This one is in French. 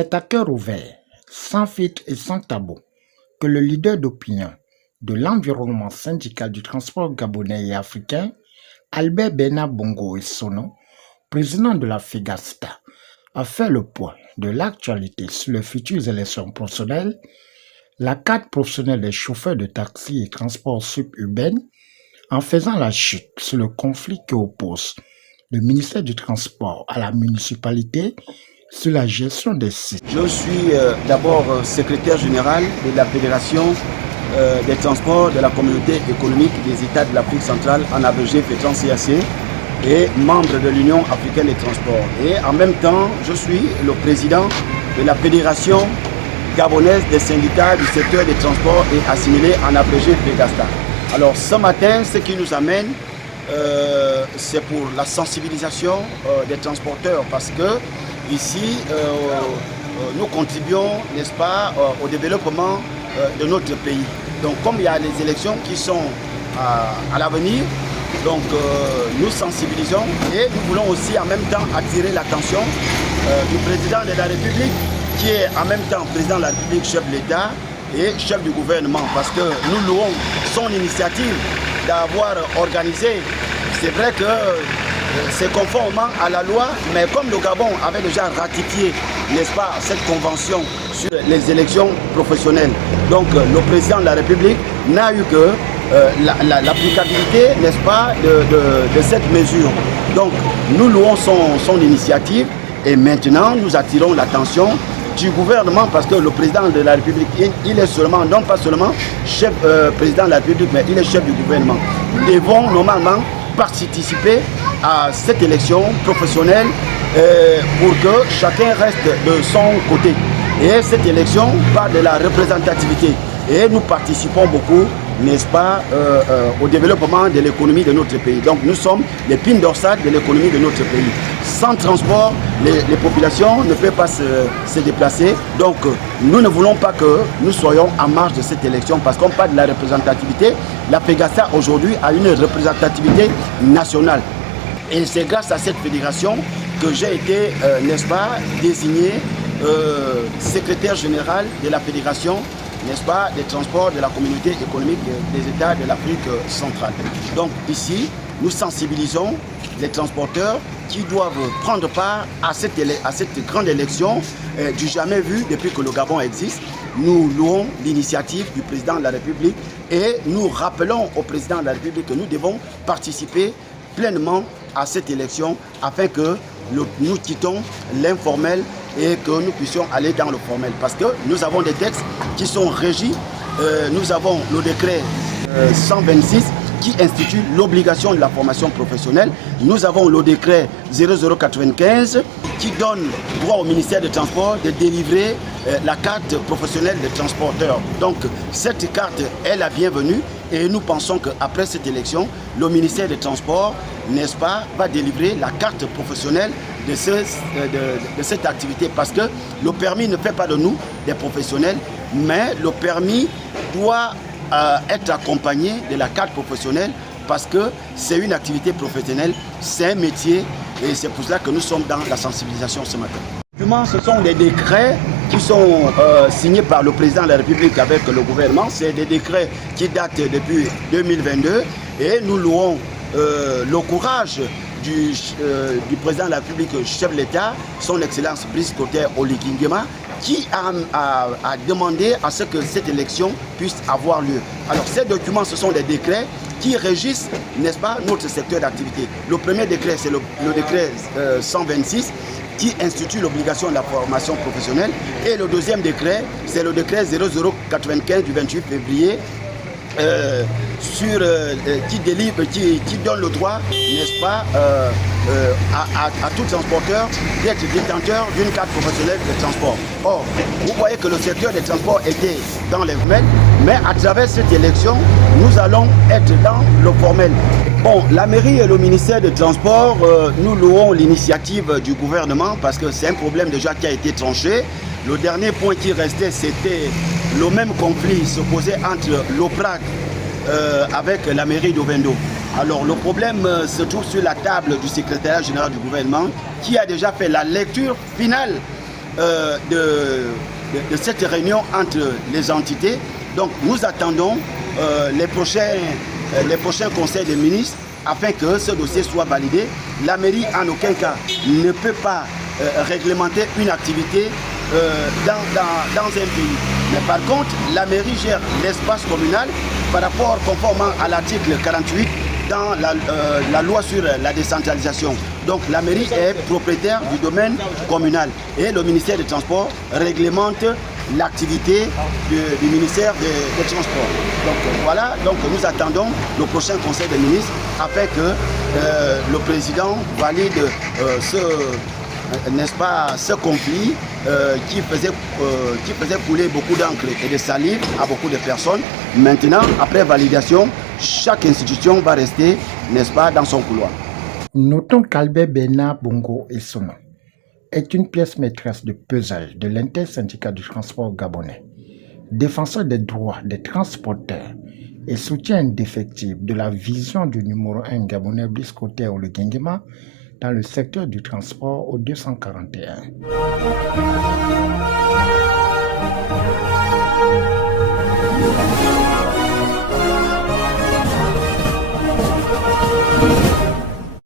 C'est à cœur ouvert, sans filtre et sans tabou, que le leader d'opinion de l'environnement syndical du transport gabonais et africain, Albert Bernard Bongo Essono, président de la FEGASTA, a fait le point de l'actualité sur les futures élections professionnelles, la carte professionnelle des chauffeurs de taxi et transport suburbain, en faisant la chute sur le conflit qui oppose le ministère du Transport à la municipalité sur la gestion des sites. Je suis d'abord secrétaire général de la Fédération des transports de la communauté économique des États de l'Afrique centrale, en abrégé FETRAN-CAC, et membre de l'Union africaine des transports. Et en même temps, je suis le président de la Fédération gabonaise des syndicats du secteur des transports et assimilés, en abrégé FEGASTA. Alors ce matin, ce qui nous amène, c'est pour la sensibilisation des transporteurs, parce que ici, nous contribuons, n'est-ce pas, au développement de notre pays. Donc comme il y a les élections qui sont à l'avenir, donc nous sensibilisons et nous voulons aussi en même temps attirer l'attention du président de la République, qui est en même temps président de la République, chef de l'État et chef du gouvernement, parce que nous louons son initiative d'avoir organisé. C'est vrai que c'est conformément à la loi, mais comme le Gabon avait déjà ratifié, n'est-ce pas, cette convention sur les élections professionnelles, donc le président de la République n'a eu que l'applicabilité, n'est-ce pas, de cette mesure. Donc nous louons son initiative et maintenant nous attirons l'attention du gouvernement, parce que le président de la République, il est seulement, non pas seulement chef président de la République, mais il est chef du gouvernement. Nous devons normalement participer à cette élection professionnelle pour que chacun reste de son côté. Et cette élection parle de la représentativité. Et nous participons beaucoup, n'est-ce pas, au développement de l'économie de notre pays. Donc nous sommes les pines dorsales de l'économie de notre pays. Sans transport, les populations ne peuvent pas se déplacer. Donc nous ne voulons pas que nous soyons en marge de cette élection, parce qu'on parle de la représentativité. La FEGASTA aujourd'hui a une représentativité nationale. Et c'est grâce à cette fédération que j'ai été, n'est-ce pas, désigné secrétaire général de la fédération, n'est-ce pas, des transports de la communauté économique des États de l'Afrique centrale. Donc ici, nous sensibilisons les transporteurs qui doivent prendre part à cette grande élection du jamais vu depuis que le Gabon existe. Nous louons l'initiative du président de la République et nous rappelons au président de la République que nous devons participer pleinement à cette élection afin que nous quittons l'informel et que nous puissions aller dans le formel. Parce que nous avons des textes qui sont régis. Nous avons le décret 126 qui institue l'obligation de la formation professionnelle. Nous avons le décret 0095 qui donne droit au ministère des Transports de délivrer la carte professionnelle des transporteurs. Donc cette carte est la bienvenue et nous pensons qu'après cette élection, le ministère des Transports, n'est-ce pas, va délivrer la carte professionnelle de cette activité, parce que le permis ne fait pas de nous des professionnels, mais le permis doit être accompagné de la carte professionnelle, parce que c'est une activité professionnelle, c'est un métier, et c'est pour cela que nous sommes dans la sensibilisation ce matin. Ce sont des décrets qui sont signés par le président de la République avec le gouvernement. C'est des décrets qui datent depuis 2022 et nous louons le courage du président de la République, chef de l'État, son Excellence Brice Clotaire Oligui Nguema, qui a demandé à ce que cette élection puisse avoir lieu. Alors ces documents, ce sont des décrets qui régissent, n'est-ce pas, notre secteur d'activité. Le premier décret, c'est le décret 126 qui institue l'obligation de la formation professionnelle. Et le deuxième décret, c'est le décret 0095 du 28 février qui donne le droit, n'est-ce pas, à tout transporteur d'être détenteur d'une carte professionnelle de transport. Or, vous voyez que le secteur des transports était dans les formels, mais à travers cette élection, nous allons être dans le formel. Bon, la mairie et le ministère des Transports, nous louons l'initiative du gouvernement, parce que c'est un problème déjà qui a été tranché. Le dernier point qui restait, c'était le même conflit se posait entre l'OPRAC avec la mairie d'Ovendo. Alors le problème se trouve sur la table du secrétariat général du gouvernement, qui a déjà fait la lecture finale de cette réunion entre les entités. Donc nous attendons les prochains conseils des ministres afin que ce dossier soit validé. La mairie en aucun cas ne peut pas réglementer une activité dans un pays. Mais par contre, la mairie gère l'espace communal par rapport conformément à l'article 48 dans la loi sur la décentralisation. Donc la mairie est propriétaire du domaine communal et le ministère des Transports réglemente l'activité du ministère des Transports. Donc voilà, donc nous attendons le prochain conseil des ministres afin que le président valide n'est-ce pas, ce conflit qui faisait couler beaucoup d'encre et de salive à beaucoup de personnes. Maintenant, après validation, chaque institution va rester, n'est-ce pas, dans son couloir. Notons qu'Albert Bernard Bongo Essono est une pièce maîtresse de pesage de l'intersyndicat du transport gabonais, défenseur des droits des transporteurs et soutien indéfectible de la vision du numéro 1 gabonais Blaise Koté Olegengema dans le secteur du transport au 241.